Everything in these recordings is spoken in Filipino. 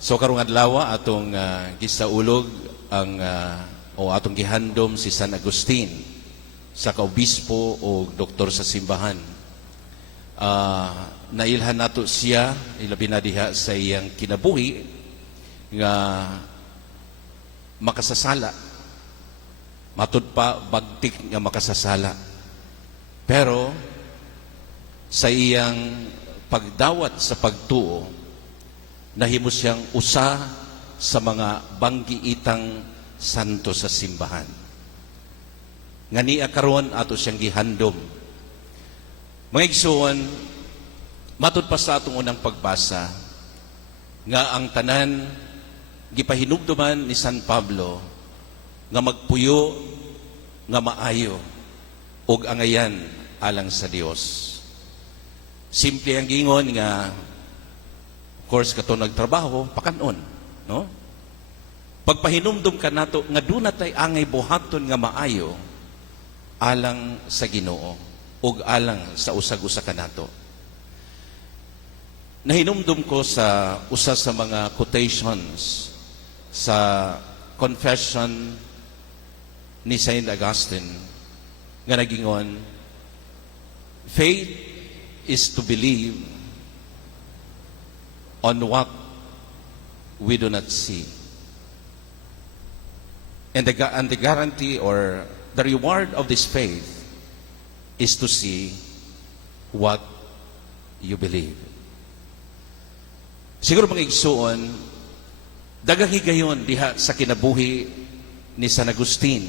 So karong adlaw atong gisaulog ang o atong gihandom si San Agustin sa kaobispo o doktor sa simbahan. Nailhan nato siya ilabi na diha sa iyang kinabuhi nga makasasala. Matud pa bagtik nga makasasala. Pero sa iyang pagdawat sa pagtuo, nahimo siyang usa sa mga banggiitang santo sa simbahan. Nga niya karon ato siyang gihandom. Mga igsoon, matud pa sa atong unang pagbasa, nga ang tanan gipahinumduman ni San Pablo nga magpuyo nga maayo og angayan alang sa Dios. Simple ang gingon nga of course kato nagtrabaho pakanon, no? Pagpahinumdum ka nato nga dunay angay buhaton nga maayo alang sa Ginoo ug alang sa usag-usa kanato. Nahinumdum ko sa usa sa mga quotations sa confession ni Saint Augustine nga nagingon, faith is to believe on what we do not see. And the guarantee or the reward of this faith is to see what you believe. Siguro mga igsuon, daghang higayon diha sa kinabuhi ni San Agustin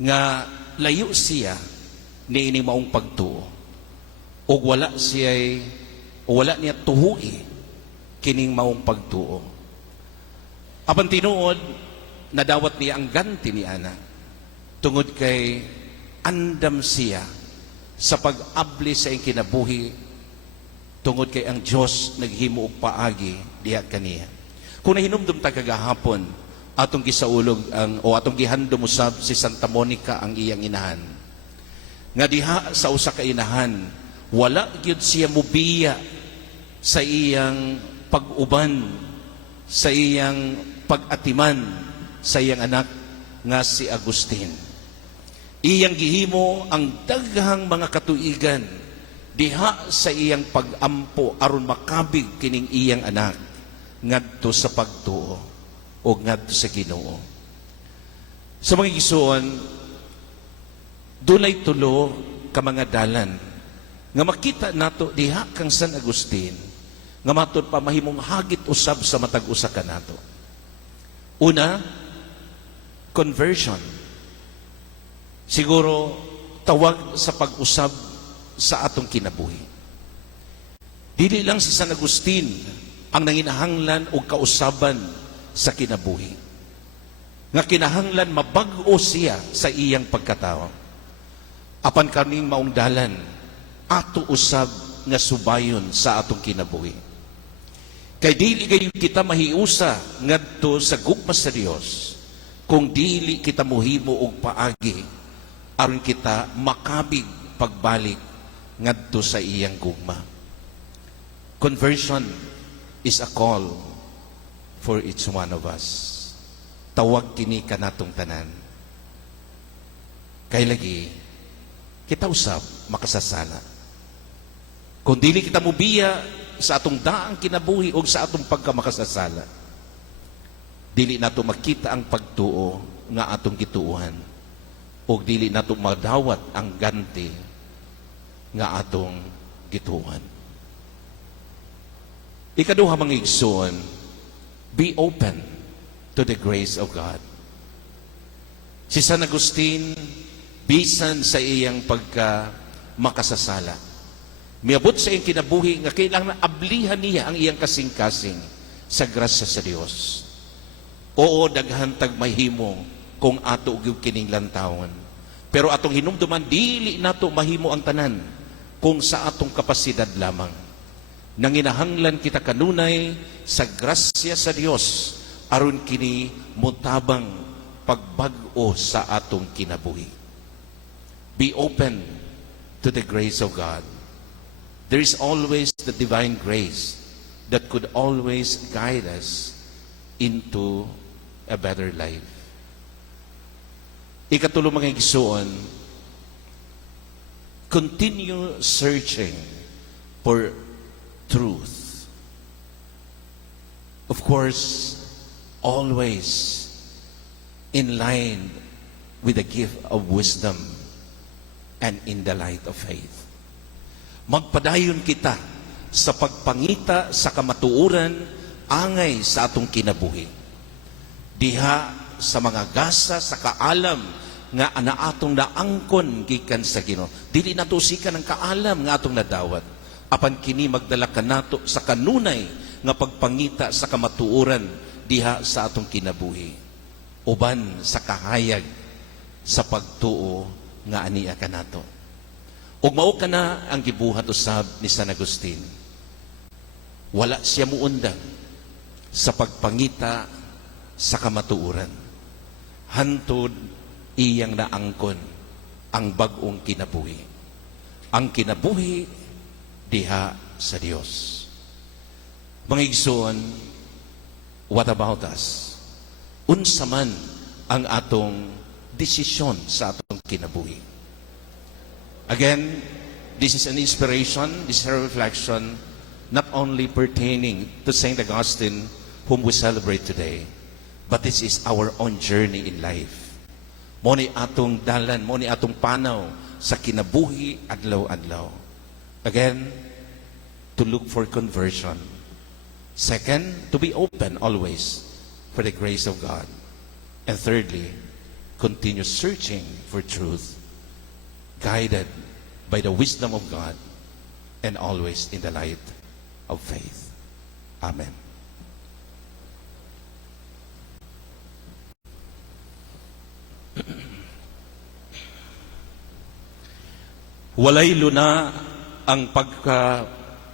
nga layo siya ni ini maong pagtuo o wala niya tuhui kining maong pagtuo. Apan tinuod, nadawat niya ang ganti ni ana tungod kay andam siya sa pag-abli sa iyang kinabuhi tungod kay ang Dios naghimo og paagi diha kaniya. Kung nahinumdum ta kagahapon, atong gisaulog atong gihandom usab si Santa Monica ang iyang inahan. Nga diha sa usa ka inahan, wala gyud siya mobiya sa iyang pag-uban, sa iyang pag-atiman sa iyang anak nga si Agustin. Iyang gihimo ang daghang mga katuigan diha sa iyang pag-ampo aron makabig kining iyang anak ngadto sa pagtuo o ngadto sa Ginoo. Sa mga igsoon, dunay tulo ka mga dalan nga makita nato diha kang San Agustin nga matud pa mahimong hagit usab sa matag usa kanato. Una, conversion. Siguro tawag sa pag-usab sa atong kinabuhi. Dili lang si San Agustin ang nanginahanglan og kausaban sa kinabuhi. Nga kinahanglan mabag-o siya sa iyang pagkatao. Apan kaning maong dalan, ato usab nga subayon sa atong kinabuhi. Kay dili gayon kita mahiusa ngadto sa gugma sa Dios kung dili kita mohimo og paagi aron kita makabig pagbalik ngadto sa iyang gugma. Conversion is a call for each one of us. Tawag kini kanatong tanan. Kay lagi kita usab makasasala. Kung dili kita mobiya sa atong daang kinabuhi o sa atong pagkamakasasala, dili nato makita ang pagtuo nga atong gituuhan o dili nato madawat ang ganti nga atong gituuhan. Ikaduha mga igsoon, be open to the grace of God. Si San Agustin, bisan sa iyang pagka makasasala, miabot sa iyang kinabuhi nga kailangan ablihan niya ang iyang kasing-kasing sa grasya sa Dios. Oo, daghan tag mahimo kung ato og kining lantawon. Pero atong hinumduman, dili nato mahimo ang tanan kung sa atong kapasidad lamang. Nanginahanglan kita kanunay sa grasya sa Dios aron kini mutabang pagbag-o sa atong kinabuhi. Be open to the grace of God. There is always the divine grace that could always guide us into a better life. Ikatulo mga igsoon, continue searching for truth. Of course, always in line with the gift of wisdom and in the light of faith. Magpadayon kita sa pagpangita sa kamatuoran angay sa atong kinabuhi. Diha sa mga gasa sa kaalam nga atong naangkon gikan sa Ginoo. Dili nato sikan ang kaalam nga atong nadawat. Apan kini magdala kanato sa kanunay nga pagpangita sa kamatuoran diha sa atong kinabuhi. Uban sa kahayag sa pagtuo nga aniya kanato. Ug mao kana ang gibuhat usab ni San Agustin. Wala siya muundang sa pagpangita sa kamatuoran. Hantod iyang naangkon ang bag-ong kinabuhi. Ang kinabuhi diha sa Dios. Mga igsoon, what about us? Unsa man ang atong desisyon sa atong kinabuhi? Again, this is an inspiration, this is a reflection, not only pertaining to Saint Augustine, whom we celebrate today, but this is our own journey in life. Mo ni atong dalan, mo ni atong panaw sa kinabuhi adlaw-adlaw. Again, to look for conversion. Second, to be open always for the grace of God. And thirdly, continue searching for truth, guided by the wisdom of God and always in the light of faith. Amen. Walay luna ang